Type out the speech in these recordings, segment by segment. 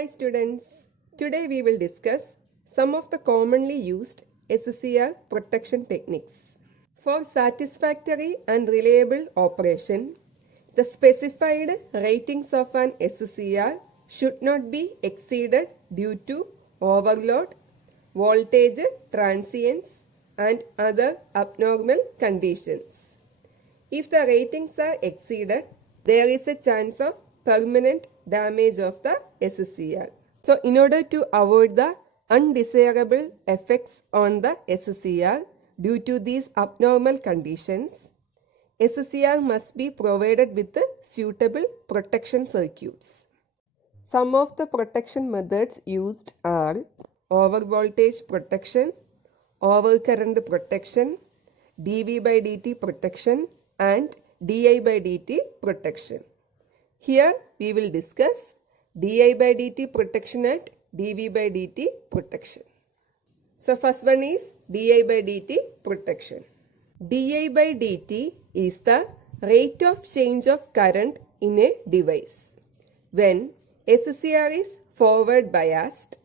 Hi students, today we will discuss some of the commonly used SCR protection techniques. For satisfactory and reliable operation, the specified ratings of an SCR should not be exceeded due to overload, voltage transients and other abnormal conditions. If the ratings are exceeded, there is a chance of permanent damage of the SCR. So, in order to avoid the undesirable effects on the SCR due to these abnormal conditions, SCR must be provided with suitable protection circuits. Some of the protection methods used are overvoltage protection, overcurrent protection, dV by dt protection and di by dt protection. Here we will discuss di by dt protection and dV by dt protection. So first one is di by dt protection. di by dt is the rate of change of current in a device. When SCR is forward biased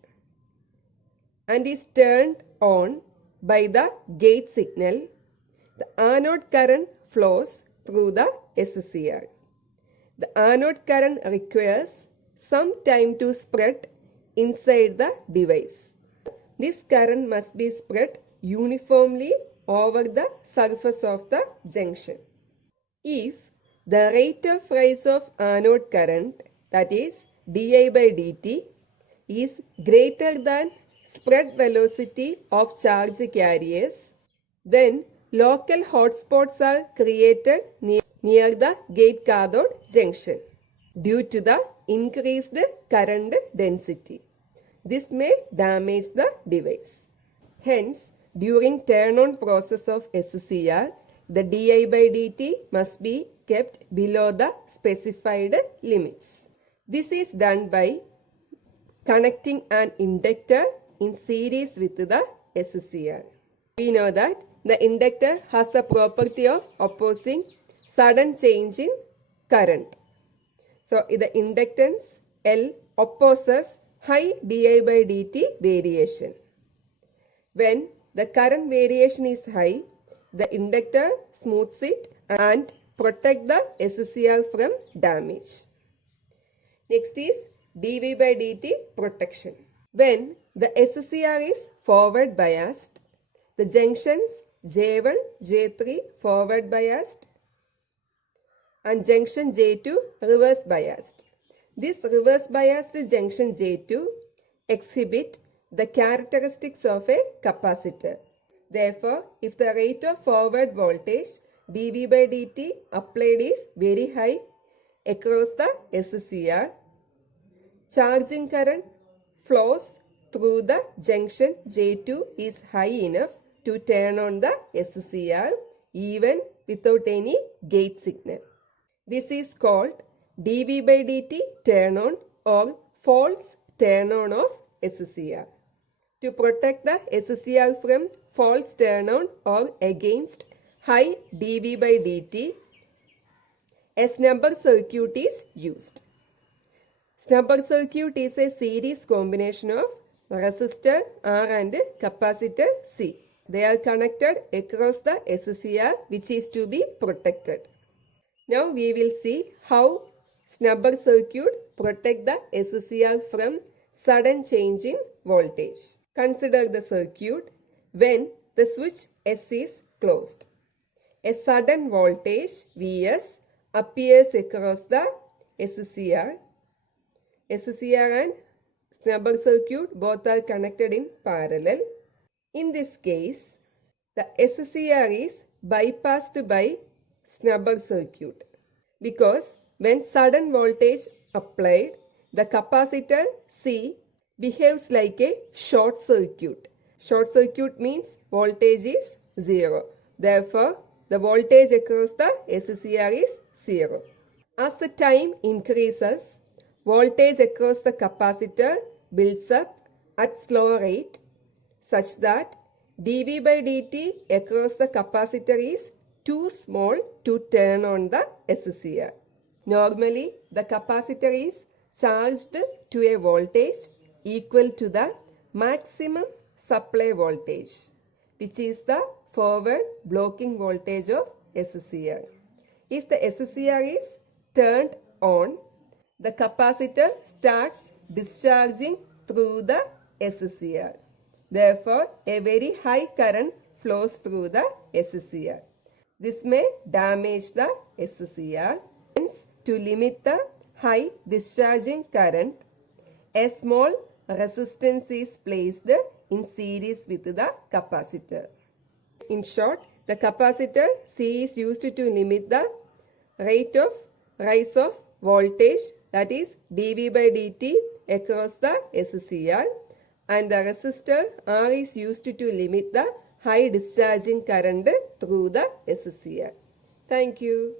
and is turned on by the gate signal, the anode current flows through the SCR. The anode current requires some time to spread inside the device. This current must be spread uniformly over the surface of the junction. If the rate of rise of anode current, that is di by dt, is greater than spread velocity of charge carriers, then local hotspots are created near the gate cathode junction due to the increased current density. This may damage the device. Hence, during turn-on process of SCR, the di by dt must be kept below the specified limits. This is done by connecting an inductor in series with the SCR. We know that the inductor has the property of opposing sudden change in current. So, the inductance L opposes high di by dt variation. When the current variation is high, the inductor smooths it and protects the SCR from damage. Next is dV by dt protection. When the SCR is forward biased, the junctions J1, J3 forward biased and junction J2 reverse biased. This reverse biased junction J2 exhibit the characteristics of a capacitor. Therefore, if the rate of forward voltage dV by dt applied is very high across the SCR, charging current flows through the junction J2 is high enough to turn on the SCR even without any gate signal. This is called dV by dt turn on or false turn on of SCR. To protect the SCR from false turn on or against high dV by dt, a snubber circuit is used. Snubber circuit is a series combination of resistor R and capacitor C. They are connected across the SCR which is to be protected. Now we will see how snubber circuit protect the SCR from sudden change in voltage. Consider the circuit when the switch S is closed. A sudden voltage Vs appears across the SCR. SCR and snubber circuit both are connected in parallel. In this case, the SCR is bypassed by snubber circuit because when sudden voltage applied, the capacitor C behaves like a short circuit. Short circuit means voltage is 0. Therefore, the voltage across the SCR is 0. As the time increases, voltage across the capacitor builds up at slow rate such that dV by dt across the capacitor is too small to turn on the SCR. Normally, the capacitor is charged to a voltage equal to the maximum supply voltage, which is the forward blocking voltage of SCR. If the SCR is turned on, the capacitor starts discharging through the SCR. Therefore, a very high current flows through the SCR. This may damage the SCR. Hence, to limit the high discharging current, a small resistance is placed in series with the capacitor. In short, the capacitor C is used to limit the rate of rise of voltage, that is dV by dt across the SCR, and the resistor R is used to limit the high discharging current through the SCR. Thank you.